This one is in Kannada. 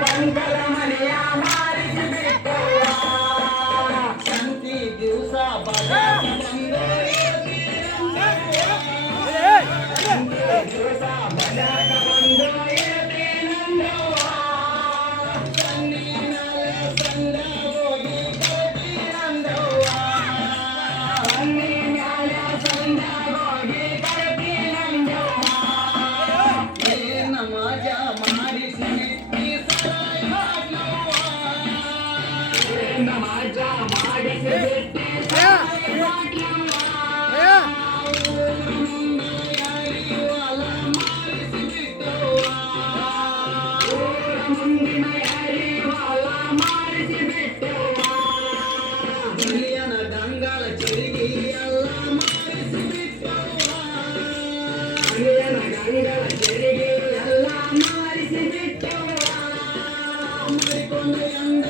ಬಂಕಲ ಮನೆಯ ಮಾರಿಸಿಬಿಟ್ಟವ್ವ ಸಂತಿ ದಿವಸ ಬಜಾಕ ಬಂದು ದಿವಸ ಬಜಾಕ ಬಂದು ಇರ್ತೀನಂದವ್ವ ಸನ್ನಿನಾಲೆ ಸಂದ ಹೋಗಿ ಕರ್ತೀನಂದವ್ವ ಸನ್ನಿನಾಲೆ ಸಂದ ಹೋಗಿ ಕರ್ತೀನಂದವ್ವ ಏನ ಮಜಾ ಮಾಡಿಸಿ ಮಜಾ ಮಾಡಿಸಿ ಬಿಟ್ಟಿ ಮುಂದಿನ ಯಾರಿವಾಲ ಮಾಡಿಸಿ ಬಿಟ್ಟವ್ವ ದುನಿಯನ ಗಂಗಾಳ ಚಿರಿಗಿ ಎಲ್ಲ ಮಾಡಿಸಿ ಬಿಟ್ಟವ್ವ ದುನಿಯನ ಗಂಗಾಳ ಚಿರಿಗಿ ಎಲ್ಲ ಮಾಡಿಸಿ ಬಿಟ್ಟವ್ವ ಮರಿಕೊಂಡ ಎಂದ